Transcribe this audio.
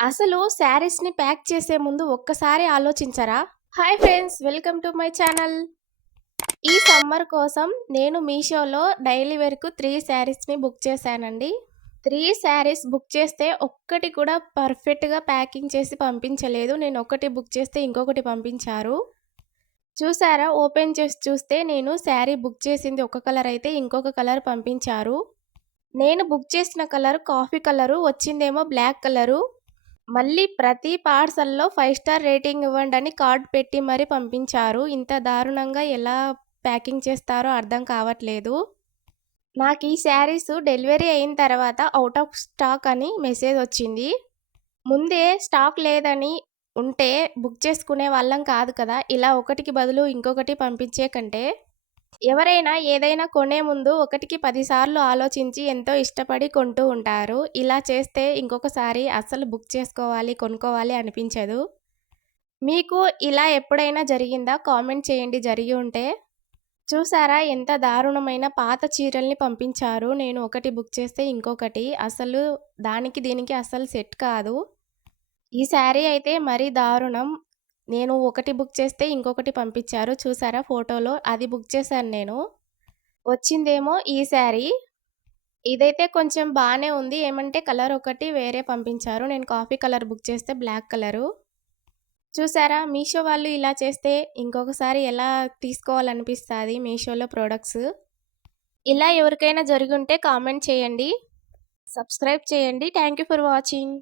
అసలు శారీస్‌ని ప్యాక్ చేసే ముందు ఒక్కసారి ఆలోచించరా? Hi friends! Welcome to my channel. ఈ సమ్మర్ కోసం నేను మీషోలో డైలీ వేర్‌కు 3 శారీస్‌ని బుక్ చేశానండి. 3 శారీస్ బుక్ చేస్తే ఒక్కటి కూడా పర్ఫెక్ట్‌గా ప్యాకింగ్ చేసి పంపించలేదు. నేను ఒకటి బుక్ చేస్తే ఇంకొకటి పంపించారు. చూసారా? ఓపెన్ చేసి చూస్తే నేను శారీ బుక్ చేసింది ఒక కలర్ అయితే ఇంకొక కలర్ పంపించారు. నేను బుక్ చేసిన కలర్ కాఫీ కలరు, వచ్చిందేమో బ్లాక్ కలరు. మళ్ళీ ప్రతి పార్సల్‌లో 5 స్టార్ రేటింగ్ ఇవ్వండని కార్డ్ పెట్టి మరీ పంపించారు. ఇంత దారుణంగా ఎలా ప్యాకింగ్ చేస్తారో అర్థం కావట్లేదు. నాకీ శారీసు డెలివరీ అయిన తర్వాత ఔట్ ఆఫ్ స్టాక్ అని మెసేజొచ్చింది. ముందే స్టాక్ లేదని ఉంటే బుక్ చేసుకునే వాళ్ళం కాదు కదా! ఇలా ఒకటికి బదులు ఇంకొకటి పంపించే కంటే. ఎవరైనా ఏదైనా కొనే ముందు ఒకటికి 10 సార్లు ఆలోచించి ఎంతో ఇష్టపడి కొంటూ ఉంటారు. ఇలా చేస్తే ఇంకొకసారి అస్సలు బుక్ చేసుకోవాలి, కొనుక్కోవాలి అనిపించదు. మీకు ఇలా ఎప్పుడైనా జరిగిందా? కామెంట్ చేయండి జరిగి ఉంటే. చూసారా ఎంత దారుణమైన పాత చీరల్ని పంపించారు. నేను ఒకటి బుక్ చేస్తే ఇంకొకటి. అసలు దానికి దీనికి అస్సలు సెట్ కాదు. ఈ శారీ అయితే మరీ దారుణం. నేను ఒకటి బుక్ చేస్తే ఇంకొకటి పంపించారు. చూసారా ఫోటోలో? అది బుక్ చేశాను నేను. వచ్చిందేమో ఈ శారీ. ఇదైతే కొంచెం బానే ఉంది. ఏమంటే కలర్ ఒకటి వేరే పంపించారు. నేను కాఫీ కలర్ బుక్ చేస్తే బ్లాక్ కలరు. చూసారా? మీషో వాళ్ళు ఇలా చేస్తే ఇంకొకసారి ఎలా తీసుకోవాలనిపిస్తాది మీషోలో ప్రొడక్ట్స్. ఇలా ఎవరికైనా జరిగుంటే కామెంట్ చేయండి. సబ్స్క్రైబ్ చేయండి. Thank you for watching.